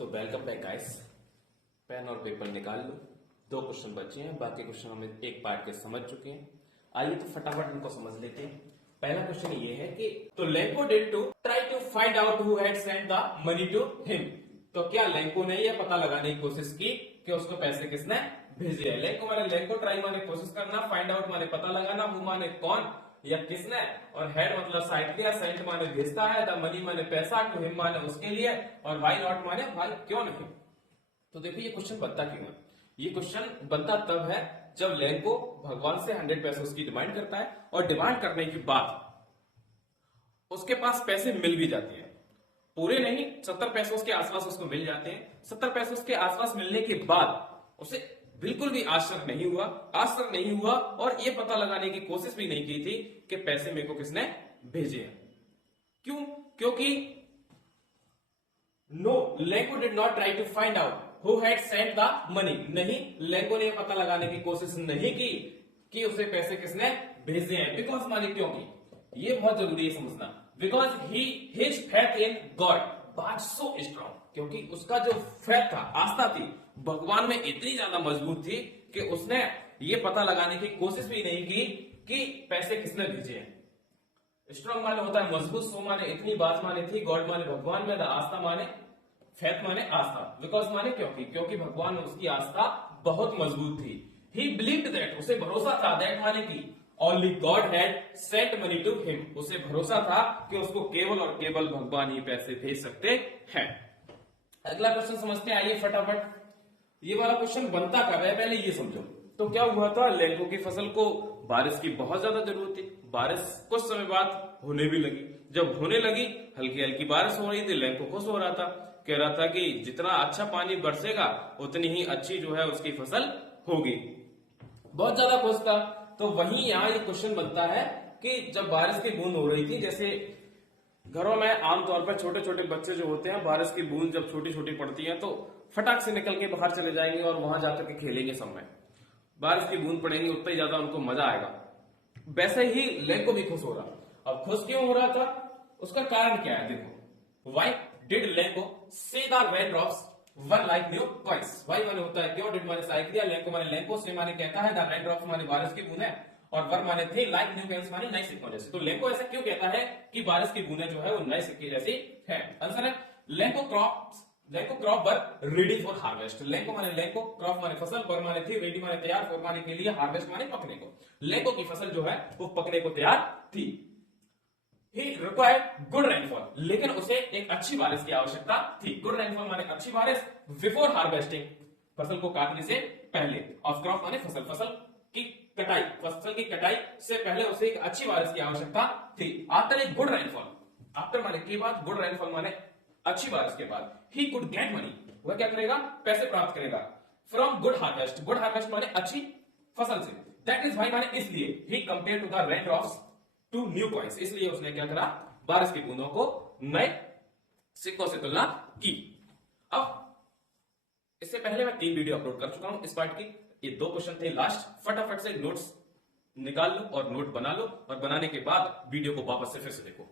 तो welcome back guys. Pen और paper निकाल लो, 2 क्वेश्चन बचे हैं, बाकी क्वेश्चन हमें एक पार्ट के समझ चुके हैं। आइए तो फटाफट इनको समझ लेते हैं। पहला क्वेश्चन ये है कि तो Lencho did to try to find out who had sent the money to him. तो क्या लेंको ने यह पता लगाने की कोशिश की कि उसको पैसे किसने भेजे हैं। लेंको माने लेंको, ट्राई माने कोशिश करना, फाइंड आउट माने पता लगाना, हु माने कौन या किसने, और हेड मतलब साइड लिया, सेंट माने भेजता है, द मनी माने पैसा, टू हिम माने उसके लिए, और वाई नॉट माने भाई क्यों नहीं। तो देखो ये क्वेश्चन बनता क्यों है। ये क्वेश्चन बनता तब है जब लेंको भगवान से 100 पैसे उसकी डिमांड करता है और डिमांड करने के बाद उसके पास पैसे मिल भी जाते हैं, पूरे नहीं 70 पैसे उसके आसपास उसको मिल जाते हैं। 70 पैसे उसके आसपास मिलने के बाद उसे बिल्कुल भी आश्चर्य नहीं हुआ और ये पता लगाने की कोशिश भी नहीं की थी कि पैसे मेरे को किसने भेजे हैं। क्यों? क्योंकि no Lencho did not try to find out who had sent the money. नहीं, लेंको ने पता लगाने की कोशिश नहीं की कि उसे पैसे किसने भेजे हैं। बिकॉज माने क्योंकि ये बहुत जरूरी है समझना, because his faith in God was so strong. क्योंकि उसका जो फेथ था, आस्था थी भगवान में, इतनी ज्यादा मजबूत थी कि उसने ये पता लगाने की कोशिश भी नहीं की कि पैसे किसने भेजे हैं। स्ट्रॉन्ग माने होता है मजबूत, सो माने इतनी बात माने थी, गॉड माने भगवान में, आस्था माने फेथ माने आस्था, बिकॉज माने क्योंकि भगवान में उसकी आस्था बहुत मजबूत थी। ही बिलीव्ड दैट, उसे भरोसा था, दैट माने की only God had sent money to him, उसे भरोसा था कि उसको केवल और केवल भगवान ही पैसे भेज सकते हैं। अगला क्वेश्चन समझते हैं, आइए फटाफट। ये वाला क्वेश्चन बनता कब है पहले ये समझो। तो क्या हुआ था, लेंको की फसल को बारिश की बहुत ज्यादा जरूरत थी। बारिश कुछ समय बाद होने भी लगी। जब होने लगी, हल्की हल्की बारिश हो रही थी, लेंको खुश हो रहा था, कह रहा था कि जितना अच्छा पानी बरसेगा उतनी ही अच्छी जो है उसकी फसल होगी। बहुत ज्यादा खुश था। तो वहीं यहाँ ये क्वेश्चन बनता है कि जब बारिश की बूंद हो रही थी, जैसे घरों में आमतौर पर छोटे छोटे बच्चे जो होते हैं, बारिश की बूंद जब छोटी छोटी पड़ती है तो फटाक से निकल के बाहर चले जाएंगे और वहां जाकर के खेलेंगे सब में। बारिश की बूंद पड़ेंगी उतना ही ज्यादा उनको मजा आएगा। वैसे ही लेंको भी खुश हो रहा। अब खुश क्यों हो रहा था, उसका कारण क्या है देखो। Why did Lencho see the rain drops one like new coins. Why माने होता है क्यों, डिड माने साइक दिया, लेंको माने लेंको, से माने कहता है, द रेन ड्रॉप्स माने बारिश की बूंदें, और वर माने थे, लाइक न्यू कॉइंस माने नए सिक्कों जैसे। तो लेंको ऐसा क्यों कहता है कि बारिश की बूंदें जो है वो नए सिक्के जैसी है। आंसर है Lanco crop were ready for harvest. Lanco माने लेंको, क्रॉप माने फसल, वर माने थी, रेडी माने तैयार, फॉर माने के लिए, हार्वेस्ट माने पकने को। लेंको की फसल जो है वो पकने को तैयार थी। He required good rainfall, लेकिन उसे एक अच्छी बारिश की आवश्यकता थी। गुड रेनफॉल माने अच्छी बारिश, बिफोर हार्वेस्टिंग फसल को काटने से पहले, ऑफ क्रॉप माने फसल, फसल की कटाई से पहले उसे एक अच्छी बारिश की आवश्यकता थी। After a good rainfall, after माने के बाद, गुड रेनफॉल माने अच्छी बारिश के बाद, ही कुड गेट मनी, वह क्या करेगा, पैसे प्राप्त करेगा, from good harvest, good harvest माने अच्छी फसल से, दैट इज वाई माने इसलिए, he compare to the rain drops to new coins, इसलिए उसने क्या करा, बारिश की बूंदों को नए सिक्कों से तुलना की। अब इससे पहले मैं 3 वीडियो अपलोड कर चुका हूं इस पार्ट की। ये 2 क्वेश्चन थे लास्ट। फटाफट से नोट्स निकाल लो और नोट बना लो, और बनाने के बाद वीडियो को वापस से फिर से देखो।